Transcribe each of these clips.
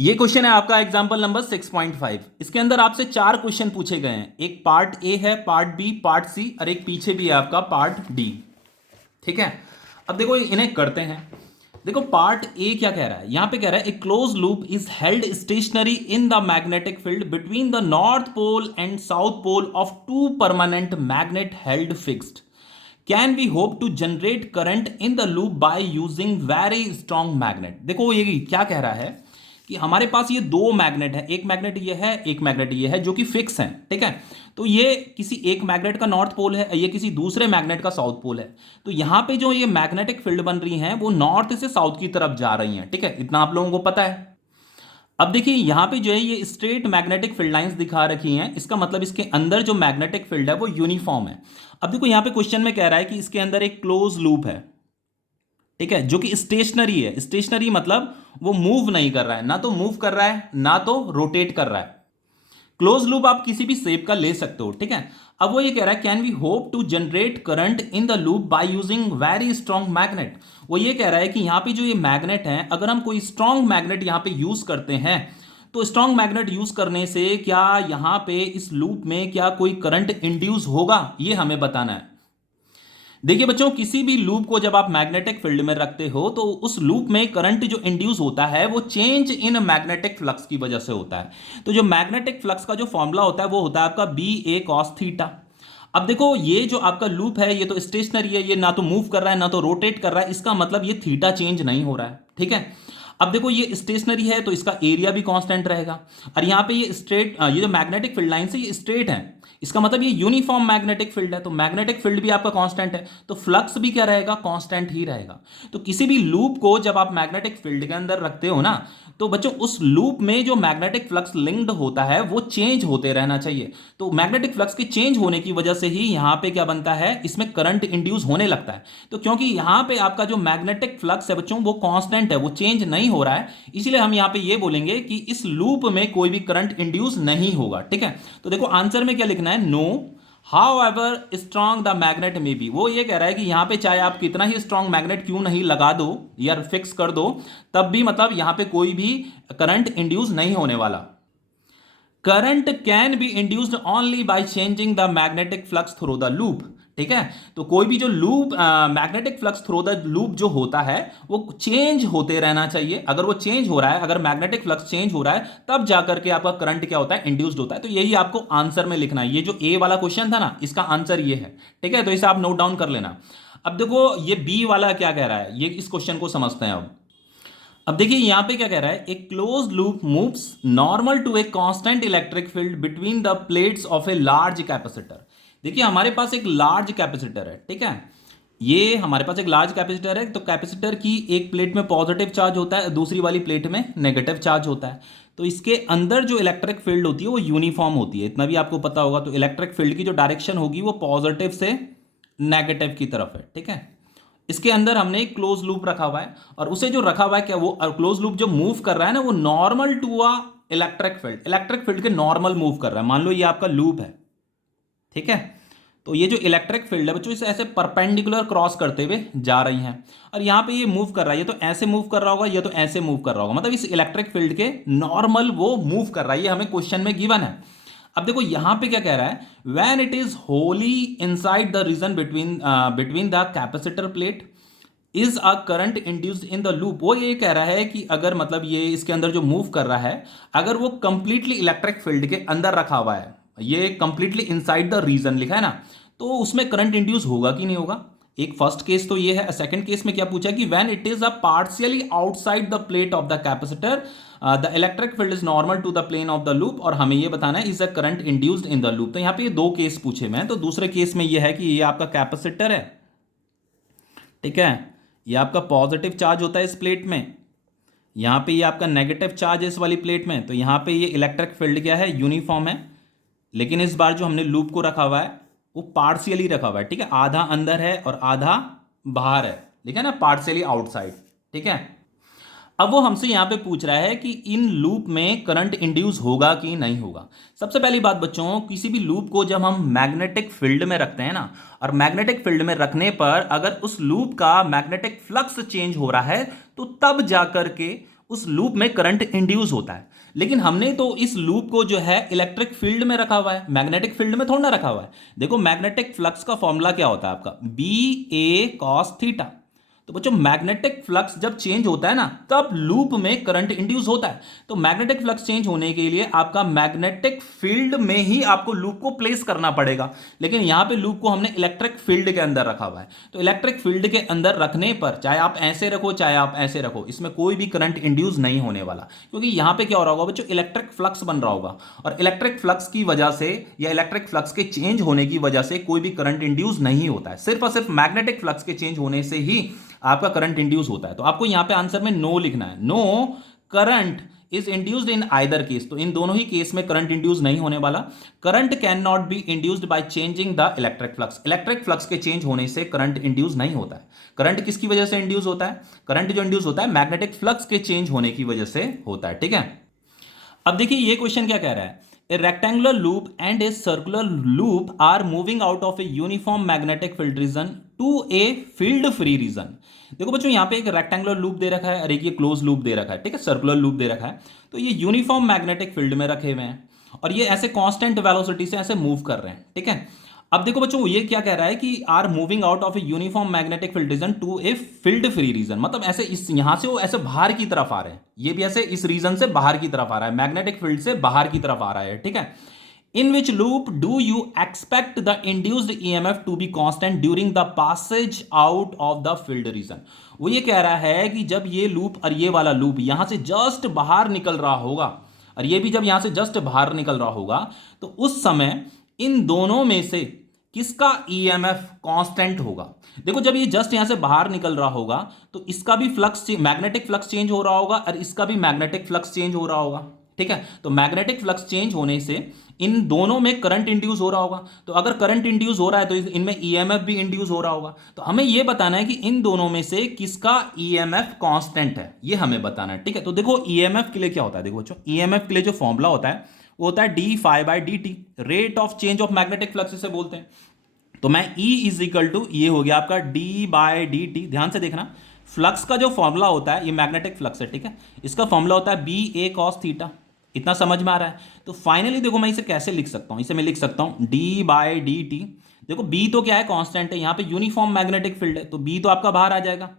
ये क्वेश्चन है आपका एग्जाम्पल नंबर 6.5। इसके अंदर आपसे चार क्वेश्चन पूछे गए हैं। एक पार्ट ए है, पार्ट बी, पार्ट सी और एक पीछे भी है आपका पार्ट डी। ठीक है, अब देखो इन्हें करते हैं। देखो पार्ट ए क्या कह रहा है, यहां पे कह रहा है a closed loop is held stationary in the magnetic field between the north pole and south pole of two permanent magnet held fixed. Can we hope to generate current in the loop by using very strong magnet. देखो ये क्या कह रहा है कि हमारे पास ये दो मैग्नेट है, एक मैग्नेट ये है, एक मैग्नेट ये है, जो कि फिक्स है। ठीक है, तो ये किसी एक मैग्नेट का नॉर्थ पोल है, ये किसी दूसरे मैग्नेट का साउथ पोल है। तो यहां पे जो ये मैग्नेटिक फील्ड बन रही हैं वो नॉर्थ से साउथ की तरफ जा रही हैं। ठीक है, इतना आप लोगों को पता है। अब देखिए यहां पे जो है ये स्ट्रेट मैग्नेटिक फील्ड लाइंस दिखा रखी हैं, इसका मतलब इसके अंदर जो मैग्नेटिक फील्ड है वो यूनिफॉर्म है। अब देखो यहां पे क्वेश्चन में कह रहा है कि इसके अंदर एक क्लोज लूप है, ठीक है, जो कि स्टेशनरी है। स्टेशनरी मतलब वो मूव नहीं कर रहा है, ना तो मूव कर रहा है ना तो रोटेट कर रहा है। क्लोज लूप आप किसी भी शेप का ले सकते हो। ठीक है, अब वो ये कह रहा है can we hope to generate current in the loop by using very strong magnet. वो ये कह रहा है कि यहां पे जो ये मैग्नेट है, अगर हम कोई स्ट्रॉन्ग मैग्नेट यहां पे यूज करते हैं तो स्ट्रॉन्ग मैग्नेट यूज करने से क्या यहां पे इस लूप में क्या कोई करंट इंड्यूस होगा, ये हमें बताना है। देखिए बच्चों, किसी भी लूप को जब आप मैग्नेटिक फील्ड में रखते हो तो उस लूप में करंट जो इंड्यूस होता है वो चेंज इन मैग्नेटिक फ्लक्स की वजह से होता है। तो जो मैग्नेटिक फ्लक्स का जो फॉर्मूला होता है वो होता है आपका बी ए कॉस थीटा। अब देखो ये जो आपका लूप है ये तो स्टेशनरी है, ये ना तो मूव कर रहा है ना तो रोटेट कर रहा है, इसका मतलब ये थीटा चेंज नहीं हो रहा है। ठीक है, अब देखो ये स्टेशनरी है तो इसका एरिया भी कांस्टेंट रहेगा, और यहाँ पे ये स्ट्रेट, ये जो मैग्नेटिक फील्ड लाइन है ये स्ट्रेट है, इसका मतलब ये यूनिफॉर्म मैग्नेटिक फील्ड है, तो मैग्नेटिक फील्ड भी आपका कांस्टेंट है, तो फ्लक्स भी क्या रहेगा, कांस्टेंट ही रहेगा। तो किसी भी लूप को जब आप मैग्नेटिक फील्ड के अंदर रखते हो ना, तो बच्चों उस लूप में जो मैग्नेटिक फ्लक्स लिंक्ड होता है वो चेंज होते रहना चाहिए। तो मैग्नेटिक फ्लक्स के चेंज होने की वजह से ही यहां पे क्या बनता है, इसमें करंट इंड्यूस होने लगता है। तो क्योंकि यहां पे आपका जो मैग्नेटिक फ्लक्स है बच्चों वो कांस्टेंट है, वो चेंज नहीं हो रहा है, इसलिए हम यहां पे ये बोलेंगे कि इस लूप में कोई भी करंट इंड्यूस नहीं होगा। ठीक है, तो देखो आंसर में क्या लिखना है, no however strong the magnet may be. वो ये कह रहा है कि यहां पे चाहे आप कितना ही स्ट्रॉन्ग मैग्नेट क्यों नहीं लगा दो या फिक्स कर दो, तब भी मतलब यहां पे कोई भी करंट इंड्यूस नहीं होने वाला। Current can be induced only by changing the magnetic flux through the loop. ठीक है, तो कोई भी जो loop magnetic flux through the loop जो होता है वो चेंज होते रहना चाहिए। अगर वो चेंज हो रहा है, अगर मैग्नेटिक फ्लक्स चेंज हो रहा है, तब जाकर के आपका करंट क्या होता है, इंड्यूस्ड होता है। तो यही आपको आंसर में लिखना है। ये जो ए वाला क्वेश्चन था ना, इसका आंसर ये है। ठीक है, तो इसे आप नोट डाउन कर लेना। अब देखो ये बी वाला क्या कह रहा है, ये इस क्वेश्चन को समझते हैं। अब देखिए यहां पे क्या कह रहा है, एक close loop moves normal to a constant electric field between the plates of a large capacitor. देखिए हमारे पास एक लार्ज कैपेसिटर है। ठीक है, ये हमारे पास एक लार्ज कैपेसिटर है, तो कैपेसिटर की एक प्लेट में पॉजिटिव चार्ज होता है, दूसरी वाली प्लेट में नेगेटिव चार्ज होता है। तो इसके अंदर जो इलेक्ट्रिक फील्ड होती है वो यूनिफॉर्म होती है, इतना भी आपको पता होगा। तो इलेक्ट्रिक फील्ड की जो डायरेक्शन होगी वो पॉजिटिव से नेगेटिव की तरफ है। ठीक है, इसके अंदर हमने एक क्लोज लूप रखा हुआ है, और उसे जो रखा हुआ है क्या, वो क्लोज लूप जो मूव कर रहा है ना वो normal to a electric field के नॉर्मल मूव कर रहा है। मान लो ये आपका लूप है। ठीक है, तो ये जो इलेक्ट्रिक फील्ड है बच्चों, इसे ऐसे परपेंडिकुलर क्रॉस करते हुए जा रही हैं, और यहां पे ये मूव कर रहा है, ये तो ऐसे मूव कर रहा होगा, ये तो ऐसे मूव कर रहा होगा, मतलब इस इलेक्ट्रिक फील्ड के नॉर्मल वो मूव कर रहा है। ये हमें क्वेश्चन में गिवन है। अब देखो यहां पे क्या कह रहा है, when it is Holi inside the region between the capacitor plate is a current induced in the loop. वो ये कह रहा है कि अगर मतलब ये इसके अंदर जो मूव कर रहा है, अगर वो कंप्लीटली इलेक्ट्रिक फील्ड के अंदर रखा हुआ है, ये कंप्लीटली इनसाइड द रीजन लिखा है ना, तो उसमें करंट इंड्यूस होगा कि नहीं होगा। एक फर्स्ट केस तो ये है। सेकंड केस में क्या पूछा कि when it is a partially outside the plate of the capacitor the electric field is normal to the plane of the loop, और हमें ये बताना है is a current induced in the loop. तो यहाँ पे ये दो केस पूछे मैं, तो दूसरे केस में ये है कि ये आपका कैपेसिटर है। ठीक है, ये आपका पॉजिटिव चार्ज होता है इस प्लेट में, यहाँ पे ये आपका नेगेटिव चार्ज है इस वाली प्लेट में, तो यहाँ पे ये इलेक्ट्रिक फील्ड क्या है, यूनिफॉर्म है। लेकिन इस बार जो हमने लूप को रखा हुआ है वो पार्शियली रखा हुआ है। ठीक है, आधा अंदर है और आधा बाहर है, ठीक है ना, पार्शियली आउटसाइड। ठीक है, अब वो हमसे यहां पे पूछ रहा है कि इन लूप में करंट इंड्यूस होगा कि नहीं होगा। सबसे पहली बात बच्चों, किसी भी लूप को जब हम मैग्नेटिक फील्ड में रखते हैं ना, और मैग्नेटिक फील्ड में रखने पर अगर उस लूप का मैग्नेटिक फ्लक्स चेंज हो रहा है तो तब जाकर के उस लूप में करंट इंड्यूस होता है। लेकिन हमने तो इस लूप को जो है इलेक्ट्रिक फील्ड में रखा हुआ है, मैग्नेटिक फील्ड में थोड़ा ना रखा हुआ है। देखो मैग्नेटिक फ्लक्स का फॉर्मूला क्या होता है आपका, बी ए कॉस थीटा। तो बच्चों मैग्नेटिक फ्लक्स जब चेंज होता है ना तब लूप में करंट इंड्यूस होता है। तो मैग्नेटिक फ्लक्स चेंज होने के लिए आपका मैग्नेटिक फील्ड में ही आपको लूप को प्लेस करना पड़ेगा। लेकिन यहां पे लूप को हमने इलेक्ट्रिक फील्ड के अंदर रखा हुआ है। तो इलेक्ट्रिक फील्ड के अंदर रखने पर चाहे आप ऐसे रखो चाहे आप ऐसे रखो, इसमें कोई भी करंट इंड्यूस नहीं होने वाला, क्योंकि यहां पे क्या हो रहा होगा बच्चों, इलेक्ट्रिक फ्लक्स बन रहा होगा। और इलेक्ट्रिक फ्लक्स की वजह से या इलेक्ट्रिक फ्लक्स के चेंज होने की वजह से कोई भी करंट इंड्यूस नहीं होता है। सिर्फ और सिर्फ मैग्नेटिक फ्लक्स के चेंज होने से ही आपका करंट इंड्यूस होता है। तो आपको यहां पे आंसर में नो लिखना है, no current is induced in either case. तो इन दोनों ही केस में करंट इंड्यूस नहीं होने वाला। Current can not be induced by changing the electric flux. Electric flux के चेंज होने से करंट इंड्यूस नहीं होता है। करंट किसकी वजह से इंड्यूस होता है, करंट जो इंड्यूस होता है मैग्नेटिक फ्लक्स के चेंज होने की वजह से होता है। ठीक है, अब देखिए ये क्वेश्चन क्या कह रहा है, a rectangular loop and a circular loop are moving out of a uniform magnetic field region to a field free region. देखो बच्चों यहाँ पे एक रेक्टेंगुलर लूप दे रखा है और एक ये क्लोज लूप दे रखा है, ठीक है, सर्कुलर लूप दे रखा है। तो ये यूनिफॉर्म मैग्नेटिक फील्ड में रखे हुए हैं और ये ऐसे कांस्टेंट वेलोसिटी से ऐसे मूव कर रहे हैं। ठीक है, अब देखो बच्चों ये क्या कह रहा है कि are moving out of a uniform magnetic field region to a field free region, मतलब ऐसे इस यहां से वो ऐसे बाहर की तरफ आ रहे हैं, ये भी ऐसे इस रीजन से बाहर की तरफ आ रहा है, मैग्नेटिक फील्ड से बाहर की तरफ आ रहा है। ठीक है, in which loop do you expect the induced EMF to be constant during the passage out of the field region. वो ये कह रहा है कि जब ये लूप और ये वाला लूप यहां से जस्ट बाहर निकल रहा होगा और ये भी जब यहां से जस्ट बाहर निकल रहा होगा, तो उस समय इन दोनों में से किसका ईएमएफ कांस्टेंट होगा। देखो जब ये जस्ट यहां से बाहर निकल रहा होगा तो इसका भी फ्लक्स मैग्नेटिक फ्लक्स चेंज हो रहा होगा और इसका भी मैग्नेटिक फ्लक्स चेंज हो रहा होगा। ठीक है, तो मैग्नेटिक फ्लक्स चेंज होने से इन दोनों में करंट इंड्यूस हो रहा होगा। तो अगर करंट इंड्यूस हो रहा है तो इनमें ईएमएफ भी इंड्यूस हो रहा होगा। तो हमें यह बताना है कि इन दोनों में से किसका ईएमएफ कांस्टेंट है, ये हमें बताना है। ठीक है, तो देखो ईएमएफ के लिए क्या होता है, देखो बच्चों ईएमएफ के लिए जो फॉर्मूला होता है वो होता है D phi by D T, rate of change of magnetic flux से बोलते हैं। तो मैं E इज इक्वल टू ये हो गया आपका डी बाई डी टी। ध्यान से देखना, फ्लक्स का जो फॉर्मूला होता है, ये मैग्नेटिक फ्लक्स है, ठीक है, इसका फॉर्मूला होता है बी ए कॉस थीटा। इतना समझ में आ रहा है। तो फाइनली देखो मैं इसे कैसे लिख सकता हूं, इसे मैं लिख सकता हूं डी बाई डी टी। देखो बी तो क्या है, कांस्टेंट है, यहां पे यूनिफॉर्म मैग्नेटिक फील्ड है तो बी तो आपका बाहर आ जाएगा।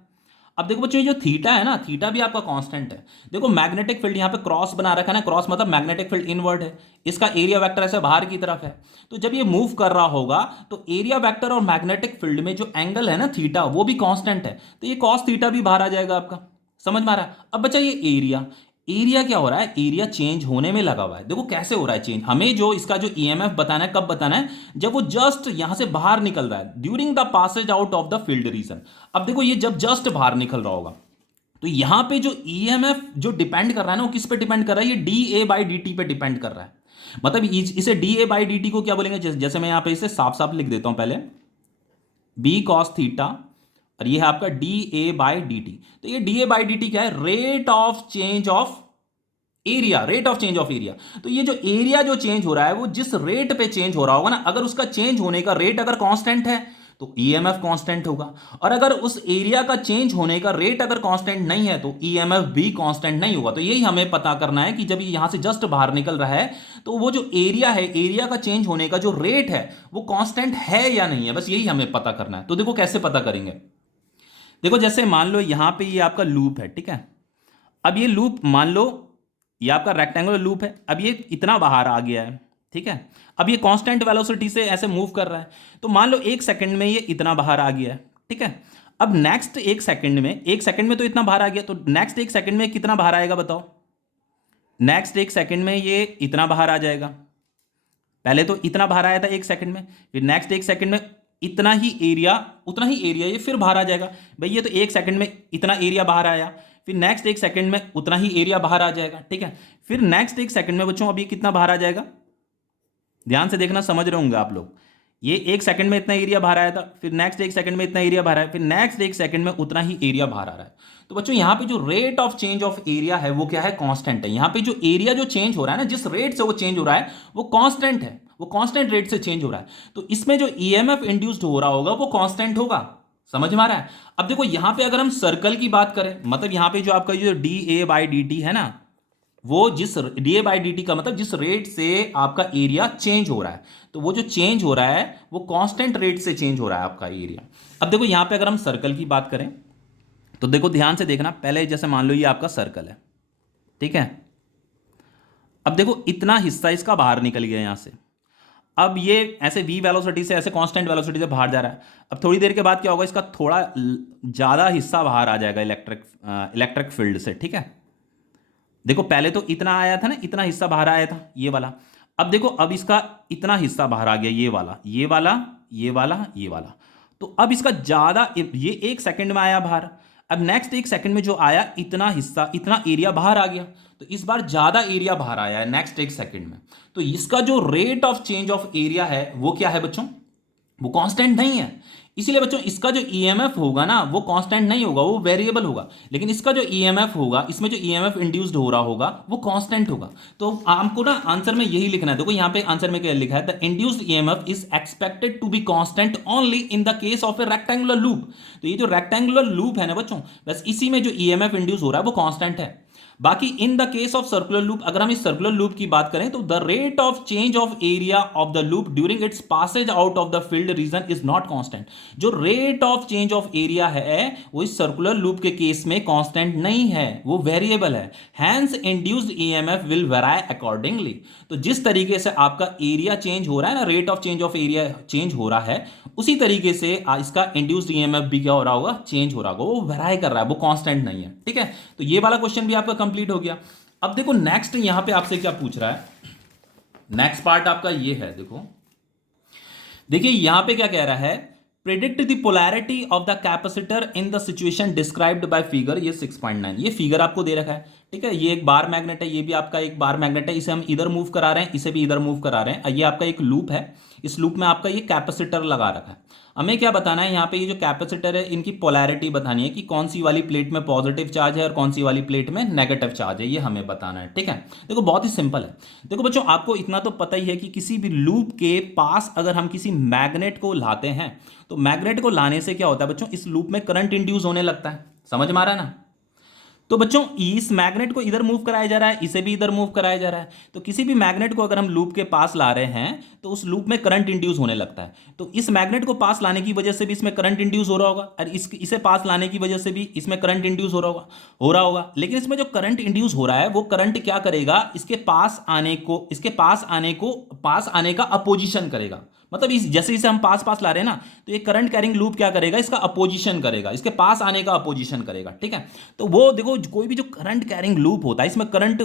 अब देखो बच्चों ये जो थीटा है ना, थीटा भी आपका कांस्टेंट है। देखो मैग्नेटिक फील्ड यहाँ पे क्रॉस बना रखा है ना, क्रॉस मतलब मैग्नेटिक फील्ड इनवर्ड है, इसका एरिया वेक्टर ऐसे बाहर की तरफ है। तो जब ये मूव कर रहा होगा तो एरिया वेक्टर और मैग्नेटिक फील्ड में जो एंगल है ना थीटा, वो भी कांस्टेंट है, तो ये कॉस थीटा भी बाहर आ जाएगा आपका। समझ में आ रहा है। अब बच्चा ये एरिया, एरिया क्या हो रहा है, एरिया चेंज होने में लगा हुआ है। देखो कैसे हो रहा है चेंज, हमें जो इसका जो ईएमएफ बताना है, कब बताना है, जब वो जस्ट यहां से बाहर निकल रहा है, during the passage out of the field region. अब देखो ये जब जस्ट बाहर निकल रहा होगा तो यहां पे जो ईएमएफ जो डिपेंड कर रहा है ना, वो किस पे डिपेंड कर रहा है, ये D A by D T पे डिपेंड कर रहा है। मतलब इसे D A by D T को क्या बोलेंगे, जैसे मैं यहां पे इसे साफ साफ लिख देता हूं पहले, बी कॉस थीटा और ये है आपका D A by D T. तो ये D A by D T क्या है, rate of change of area, rate of change of area. तो ये जो एरिया जो चेंज हो रहा है वो जिस रेट पे चेंज हो रहा होगा ना, अगर उसका चेंज होने का रेट अगर कांस्टेंट है तो ईएमएफ कांस्टेंट होगा, और अगर उस एरिया का चेंज होने का रेट अगर कांस्टेंट नहीं है तो ईएमएफ भी कांस्टेंट नहीं होगा। तो यही हमें पता करना है कि जब ये यहां से जस्ट बाहर निकल रहा है तो वो जो एरिया है, एरिया का चेंज होने का जो रेट है वो कांस्टेंट है या नहीं है, बस यही हमें पता करना है। तो देखो कैसे पता करेंगे, देखो जैसे मान लो यहां पे ये आपका लूप है, ठीक है, अब ये लूप मान लो ये आपका रेक्टेंगुलर लूप है, अब ये इतना बाहर आ गया है, ठीक है, अब ये कांस्टेंट वेलोसिटी से ऐसे मूव कर रहा है, तो मान लो एक सेकंड में ये इतना बाहर आ गया है, ठीक है। अब नेक्स्ट एक सेकंड में तो इतना बाहर आ गया, तो नेक्स्ट एक सेकंड में कितना बाहर आएगा बताओ, नेक्स्ट एक सेकंड में ये इतना बाहर आ जाएगा। पहले तो इतना बाहर आया था एक सेकंड में, फिर नेक्स्ट एक सेकंड में इतना ही एरिया ये फिर बाहर आ जाएगा। भाई ये तो एक सेकंड में इतना एरिया बाहर आया, फिर नेक्स्ट एक सेकंड में उतना ही एरिया बाहर आ जाएगा, ठीक है। फिर नेक्स्ट एक सेकंड में बच्चों अब ये कितना बाहर आ जाएगा, ध्यान से देखना, समझ रहे होंगे आप लोग। ये एक सेकंड में इतना एरिया बाहर आया था, फिर नेक्स्ट एक सेकंड में इतना एरिया बाहर आया, फिर नेक्स्ट एक सेकंड में उतना ही एरिया बाहर आ रहा है। तो बच्चों यहाँ पे जो rate of change of area है वो क्या है, कांस्टेंट है। यहाँ पे जो एरिया जो चेंज हो रहा है ना, जिस रेट से वो चेंज हो रहा है वो कांस्टेंट है, वो कांस्टेंट रेट से चेंज हो रहा है। तो इसमें जो ईएमएफ इंड्यूस्ड हो रहा होगा वो कांस्टेंट होगा। समझ में आ रहा है? अब देखो यहां पे अगर हम सर्कल की बात करें, मतलब यहां पे जो आपका जो D A by D T है ना, वो जिस D A by D T का मतलब जिस रेट से आपका एरिया चेंज हो रहा है, तो वो जो चेंज हो रहा है वो कांस्टेंट रेट से चेंज हो रहा है आपका एरिया। अब देखो यहां पे अगर हम सर्कल की बात करें तो देखो ध्यान से देखना, पहले जैसे मान लो ये आपका सर्कल है, ठीक है। अब देखो इतना हिस्सा इसका बाहर निकल गया यहां से, अब ये ऐसे v वेलोसिटी से, ऐसे कांस्टेंट वेलोसिटी से बाहर जा रहा है। अब थोड़ी देर के बाद क्या होगा, इसका थोड़ा ज्यादा हिस्सा बाहर आ जाएगा इलेक्ट्रिक फील्ड से, ठीक है। देखो पहले तो इतना आया था ना, इतना हिस्सा बाहर आया था ये वाला, अब देखो अब इसका इतना हिस्सा बाहर आ गया, ये वाला ये वाला ये वाला ये वाला, तो अब इसका ज्यादा, ये 1 सेकंड में आया बाहर, अब नेक्स्ट 1 सेकंड में जो आया इतना हिस्सा, इतना एरिया बाहर आ गया, तो इस बार ज्यादा एरिया बाहर आया है नेक्स्ट 1 सेकंड में। तो इसका जो rate of change of area है वो क्या है बच्चों, वो कांस्टेंट नहीं है। इसीलिए बच्चों इसका जो ईएमएफ होगा ना वो कांस्टेंट नहीं होगा, वो वेरिएबल होगा, लेकिन इसका जो ईएमएफ होगा, इसमें जो ईएमएफ इंड्यूस्ड हो रहा होगा वो कांस्टेंट होगा। तो आपको ना आंसर में यही लिखना है, देखो यहां पे आंसर में क्या लिखा है, the induced EMF is expected to be constant only in the case of a rectangular loop. तो ये जो रेक्टेंगुलर लूप है ना बच्चों, बस इसी में जो ईएमएफ इंड्यूस हो रहा है वो कांस्टेंट है। बाकी in the case of circular loop, अगर हम इस सर्कुलर लूप की बात करें तो the rate of change of area of the loop during its passage out of the field region is not constant. जो rate of change of area है वो इस सर्कुलर लूप के केस में कांस्टेंट नहीं है, वो वेरिएबल है। Hence induced EMF will vary accordingly. तो जिस तरीके से आपका एरिया चेंज हो रहा है ना, rate of change of area change हो रहा है, उसी तरीके से इसका इंड्यूस्ड ईएमएफ भी क्या हो रहा होगा, चेंज हो रहा होगा, वो वेराई कर रहा है, वो कांस्टेंट नहीं है, ठीक है। तो ये वाला क्वेश्चन भी आपका कंप्लीट हो गया। अब देखो नेक्स्ट यहां पे आपसे क्या पूछ रहा है, नेक्स्ट पार्ट आपका ये है, देखो देखिए यहां पे क्या कह रहा है, predict the polarity of the capacitor in the situation described bye figure, ये 6.9 ये फिगर आपको दे रखा है, ठीक है। ये एक बार मैग्नेट है, ये भी आपका एक बार मैग्नेट है, इसे हम इधर मूव करा रहे हैं, इसे भी इधर मूव करा रहे हैं। ये आपका एक लूप है, इस लूप में आपका ये कैपेसिटर लगा रखा है। हमें क्या बताना है यहाँ पे, ये जो कैपेसिटर है इनकी पोलैरिटी बतानी है कि कौन सी वाली प्लेट में पॉजिटिव चार्ज है और कौन सी वाली प्लेट में नेगेटिव चार्ज है, ये हमें बताना है, ठीक है। देखो बहुत ही सिंपल है। देखो बच्चों आपको इतना तो पता ही है कि किसी भी लूप के पास अगर हम किसी मैग्नेट को लाते हैं तो मैग्नेट को लाने से क्या होता है बच्चों, इस लूप में करंट इंड्यूस होने लगता है, समझ में आ रहा है ना। तो बच्चों इस मैग्नेट को इधर मूव कराया जा रहा है, इसे भी इधर मूव कराया जा रहा है, तो किसी भी मैग्नेट को अगर हम लूप के पास ला रहे हैं तो उस लूप में करंट इंड्यूस होने लगता है। तो इस मैग्नेट को पास लाने की वजह से भी इसमें करंट इंड्यूस हो रहा होगा, और इसे पास लाने की वजह से भी इसमें करंट इंड्यूस हो रहा होगा। लेकिन इसमें जो करंट इंड्यूस हो रहा है वो करंट क्या करेगा, इसके पास आने का अपोजिशन करेगा। मतलब इस जैसे इसे हम पास पास ला रहे हैं ना, तो ये करंट कैरिंग लूप क्या करेगा, इसका अपोजिशन करेगा, इसके पास आने का अपोजिशन करेगा, ठीक है। तो वो देखो कोई भी जो करंट कैरिंग लूप होता है इसमें करंट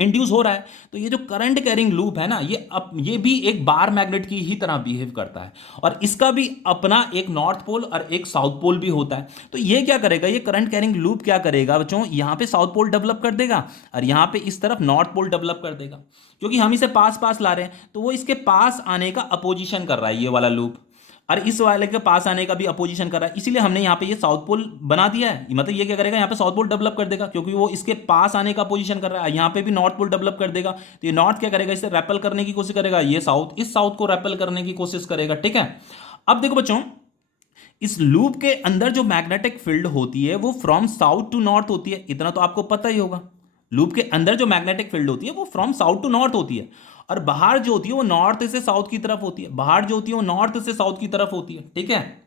इंड्यूस हो रहा है, तो ये जो करंट कैरिंग लूप है ना, ये भी एक बार मैग्नेट की ही तरह बिहेव करता है, और इसका भी अपना एक नॉर्थ पोल और एक साउथ पोल भी होता है। तो ये क्या करेगा, ये करंट कैरिंग लूप क्या करेगा बच्चों, यहां पे साउथ पोल डेवलप कर देगा और यहां पे इस तरफ नॉर्थ पोल डेवलप कर देगा, क्योंकि हम इसे पास पास ला रहे हैं, तो वो इसके पास आने का अपोजिशन कर रहा है ये वाला लूप, और इस वाले के पास आने का भी अपोजिशन कर रहा है। इसीलिए हमने यहाँ पे ये साउथ पोल बना दिया है, मतलब ये क्या करेगा, यहाँ पे साउथ पोल डेवलप कर देगा, क्योंकि वो इसके पास आने का अपोजिशन कर रहा है। यहाँ पे भी नॉर्थ पोल डेवलप कर देगा, तो ये नॉर्थ क्या करेगा, इसे रेपल करने की कोशिश करेगा, ये साउथ इस साउथ को रेपल करने की कोशिश करेगा, ठीक है। अब देखो बच्चों इस लूप के अंदर जो मैग्नेटिक फील्ड होती है वो फ्रॉम साउथ टू नॉर्थ होती है, इतना तो आपको पता ही होगा। लूप के अंदर जो मैग्नेटिक फील्ड होती है वो फ्रॉम साउथ टू नॉर्थ होती है, और बाहर जो होती है वो नॉर्थ से साउथ की तरफ होती है, बाहर जो होती है वो नॉर्थ से साउथ की तरफ होती है, ठीक है।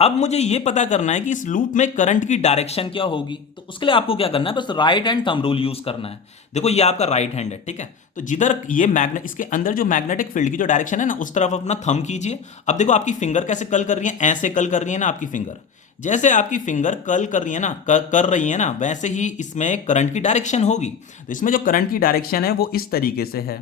अब मुझे ये पता करना है कि इस लूप में करंट की डायरेक्शन क्या होगी, तो उसके लिए आपको क्या करना है, बस right hand thumb rule use करना है। देखो ये आपका राइट हैंड है, ठीक है, तो जिधर ये मैग्नेट, इसके अंदर जो मैग्नेटिक फील्ड की जो डायरेक्शन है ना, उस तरफ अपना थंब कीजिए। अब देखो आपकी फिंगर कैसे कल कर रही है, ऐसे कल कर रही है ना आपकी फिंगर, जैसे आपकी फिंगर कल कर रही है ना, कर रही है ना, वैसे ही इसमें करंट की डायरेक्शन होगी। तो इसमें जो करंट की डायरेक्शन है वो इस तरीके से है,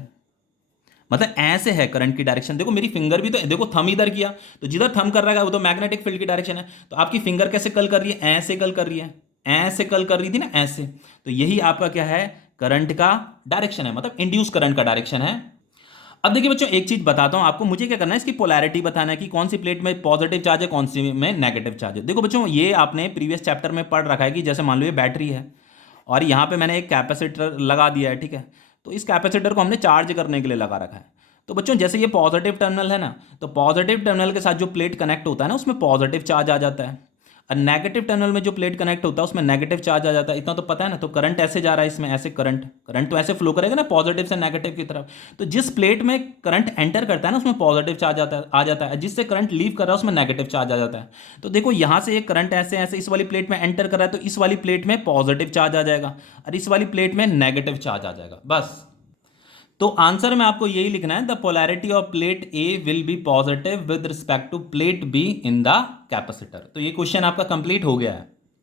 मतलब ऐसे है करंट की डायरेक्शन। देखो मेरी फिंगर भी तो, देखो थंब इधर किया तो जिधर थंब कर रहा है वो तो मैग्नेटिक फील्ड की डायरेक्शन है, तो आपकी फिंगर कैसे कल कर रही है, ऐसे कल कर रही है, ऐसे कल कर रही थी ना, ऐसे। तो यही आपका क्या है, करंट का डायरेक्शन है, मतलब इंड्यूस करंट का डायरेक्शन है। अब देखिए बच्चों एक चीज बताता हूं आपको, मुझे क्या करना है, इसकी पोलैरिटी बताना है कि कौन सी प्लेट में पॉजिटिव चार्ज है, कौन सी में नेगेटिव चार्ज है। देखो बच्चों ये आपने प्रीवियस चैप्टर में पढ़ रखा है कि जैसे मान लो ये बैटरी है और यहाँ पे मैंने एक कैपेसिटर लगा दिया है, ठीक है। तो इस कैपेसिटर को हमने चार्ज करने के लिए लगा रखा है। तो बच्चों जैसे ये पॉजिटिव टर्मिनल है ना, तो पॉजिटिव टर्मिनल के साथ जो प्लेट कनेक्ट होता है ना उसमें पॉजिटिव चार्ज आ जाता है, और नेगेटिव टर्मिनल में जो प्लेट कनेक्ट होता है उसमें नेगेटिव चार्ज आ जाता है। इतना तो पता है ना। तो करंट ऐसे जा रहा है इसमें, ऐसे करंट तो ऐसे फ्लो करेगा ना पॉजिटिव से नेगेटिव की तरफ। तो जिस प्लेट में करंट एंटर करता है ना उसमें पॉजिटिव चार्ज आ जाता है, जिससे करंट लीव कर रहा है उसमें नेगेटिव चार्ज आ जाता है। तो देखो यहाँ से एक करंट ऐसे ऐसे इस वाली प्लेट में एंटर कर रहा है, तो इस वाली प्लेट में पॉजिटिव चार्ज आ जाएगा और इस वाली प्लेट में नेगेटिव चार्ज आ जाएगा, बस। तो आंसर में आपको यही लिखना है, the polarity of plate A will be positive with respect to plate B in the capacitor. तो ये क्वेश्चन आपका कंप्लीट हो गया है।